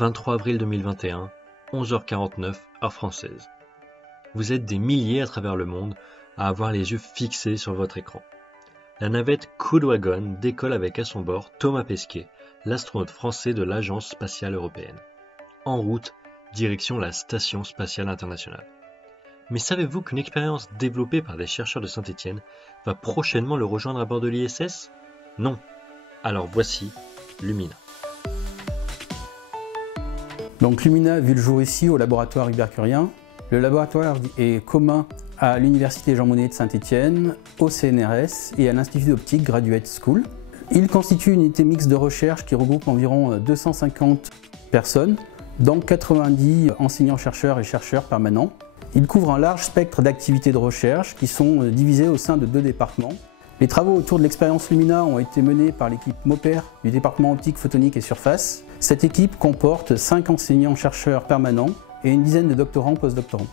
23 avril 2021, 11h49, heure française. Vous êtes des milliers à travers le monde à avoir les yeux fixés sur votre écran. La navette Crew Dragon décolle avec à son bord Thomas Pesquet, l'astronaute français de l'Agence spatiale européenne. En route, direction la Station spatiale internationale. Mais savez-vous qu'une expérience développée par des chercheurs de Saint-Étienne va prochainement le rejoindre à bord de l'ISS? Non. Alors voici Lumina. Donc Lumina a vu le jour ici au laboratoire Hubert Curien. Le laboratoire est commun à l'Université Jean Monnet de Saint-Étienne, au CNRS et à l'Institut d'Optique Graduate School. Il constitue une unité mixte de recherche qui regroupe environ 250 personnes, dont 90 enseignants-chercheurs et chercheurs permanents. Il couvre un large spectre d'activités de recherche qui sont divisées au sein de 2 départements. Les travaux autour de l'expérience Lumina ont été menés par l'équipe MOPER du département optique, photonique et surface. Cette équipe comporte 5 enseignants-chercheurs permanents et une dizaine de doctorants post-doctorants.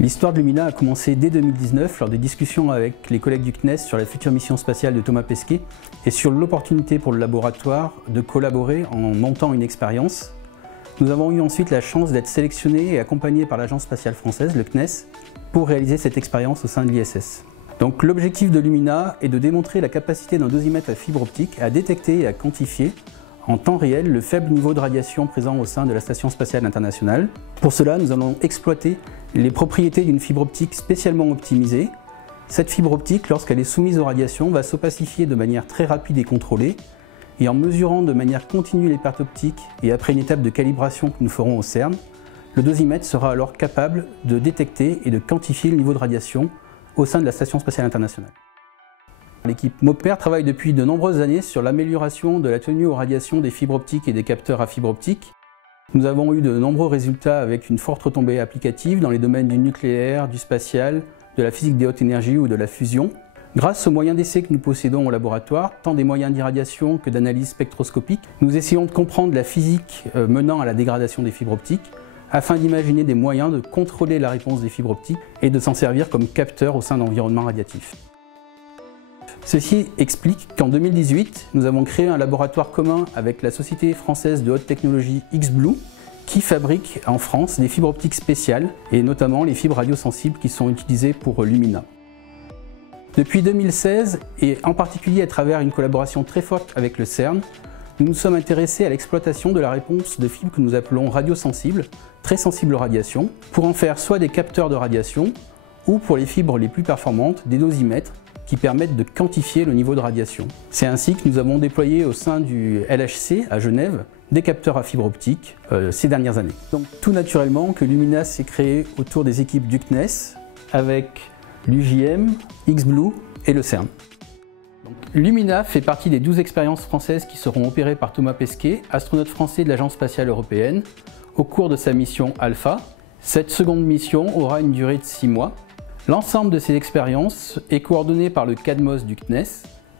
L'histoire de Lumina a commencé dès 2019 lors des discussions avec les collègues du CNES sur la future mission spatiale de Thomas Pesquet et sur l'opportunité pour le laboratoire de collaborer en montant une expérience. Nous avons eu ensuite la chance d'être sélectionnés et accompagnés par l'Agence spatiale française, le CNES, pour réaliser cette expérience au sein de l'ISS. Donc l'objectif de Lumina est de démontrer la capacité d'un dosimètre à fibre optique à détecter et à quantifier en temps réel le faible niveau de radiation présent au sein de la Station spatiale internationale. Pour cela, nous allons exploiter les propriétés d'une fibre optique spécialement optimisée. Cette fibre optique, lorsqu'elle est soumise aux radiations, va s'opacifier de manière très rapide et contrôlée. Et en mesurant de manière continue les pertes optiques et après une étape de calibration que nous ferons au CERN, le dosimètre sera alors capable de détecter et de quantifier le niveau de radiation au sein de la Station spatiale internationale. L'équipe MOPER travaille depuis de nombreuses années sur l'amélioration de la tenue aux radiations des fibres optiques et des capteurs à fibre optique. Nous avons eu de nombreux résultats avec une forte retombée applicative dans les domaines du nucléaire, du spatial, de la physique des hautes énergies ou de la fusion. Grâce aux moyens d'essai que nous possédons au laboratoire, tant des moyens d'irradiation que d'analyse spectroscopique, nous essayons de comprendre la physique menant à la dégradation des fibres optiques afin d'imaginer des moyens de contrôler la réponse des fibres optiques et de s'en servir comme capteur au sein d'environnements radiatifs. Ceci explique qu'en 2018, nous avons créé un laboratoire commun avec la société française de haute technologie XBlue qui fabrique en France des fibres optiques spéciales et notamment les fibres radiosensibles qui sont utilisées pour Lumina. Depuis 2016, et en particulier à travers une collaboration très forte avec le CERN, nous nous sommes intéressés à l'exploitation de la réponse de fibres que nous appelons radiosensibles, très sensibles aux radiations, pour en faire soit des capteurs de radiation, ou pour les fibres les plus performantes, des dosimètres qui permettent de quantifier le niveau de radiation. C'est ainsi que nous avons déployé au sein du LHC à Genève des capteurs à fibre optique ces dernières années. Donc tout naturellement que Lumina s'est créé autour des équipes du CNES avec l'UJM, XBlue et le CERN. Lumina fait partie des 12 expériences françaises qui seront opérées par Thomas Pesquet, astronaute français de l'Agence spatiale européenne, au cours de sa mission Alpha. Cette seconde mission aura une durée de 6 mois. L'ensemble de ces expériences est coordonné par le CADMOS du CNES.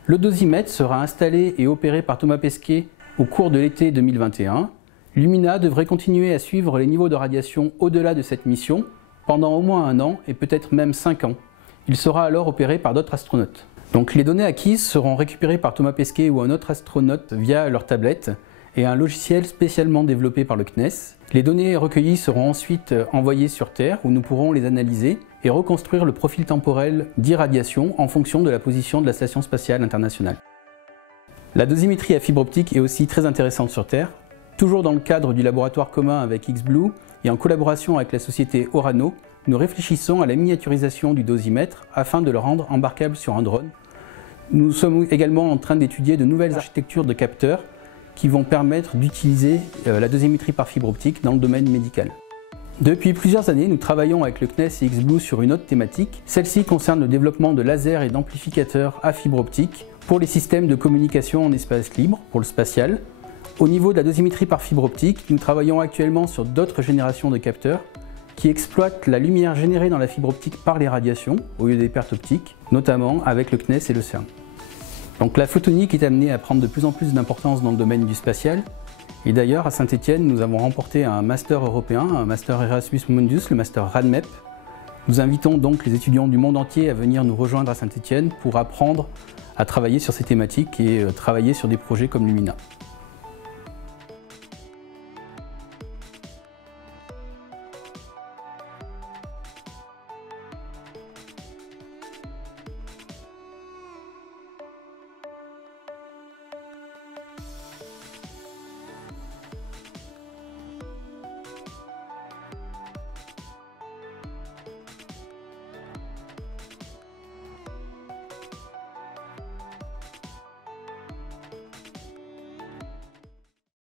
Le dosimètre sera installé et opéré par Thomas Pesquet au cours de l'été 2021. Lumina devrait continuer à suivre les niveaux de radiation au-delà de cette mission pendant au moins 1 an et peut-être même 5 ans. Il sera alors opéré par d'autres astronautes. Donc les données acquises seront récupérées par Thomas Pesquet ou un autre astronaute via leur tablette et un logiciel spécialement développé par le CNES. Les données recueillies seront ensuite envoyées sur Terre où nous pourrons les analyser et reconstruire le profil temporel d'irradiation en fonction de la position de la Station spatiale internationale. La dosimétrie à fibre optique est aussi très intéressante sur Terre. Toujours dans le cadre du laboratoire commun avec XBlue et en collaboration avec la société Orano, nous réfléchissons à la miniaturisation du dosimètre afin de le rendre embarquable sur un drone. Nous sommes également en train d'étudier de nouvelles architectures de capteurs qui vont permettre d'utiliser la dosimétrie par fibre optique dans le domaine médical. Depuis plusieurs années, nous travaillons avec le CNES et XBlue sur une autre thématique. Celle-ci concerne le développement de lasers et d'amplificateurs à fibre optique pour les systèmes de communication en espace libre, pour le spatial. Au niveau de la dosimétrie par fibre optique, nous travaillons actuellement sur d'autres générations de capteurs qui exploitent la lumière générée dans la fibre optique par les radiations au lieu des pertes optiques, notamment avec le CNES et le CERN. Donc la photonique est amenée à prendre de plus en plus d'importance dans le domaine du spatial. Et d'ailleurs, à Saint-Étienne, nous avons remporté un master européen, un master Erasmus Mundus, le master RADMEP. Nous invitons donc les étudiants du monde entier à venir nous rejoindre à Saint-Étienne pour apprendre à travailler sur ces thématiques et travailler sur des projets comme Lumina.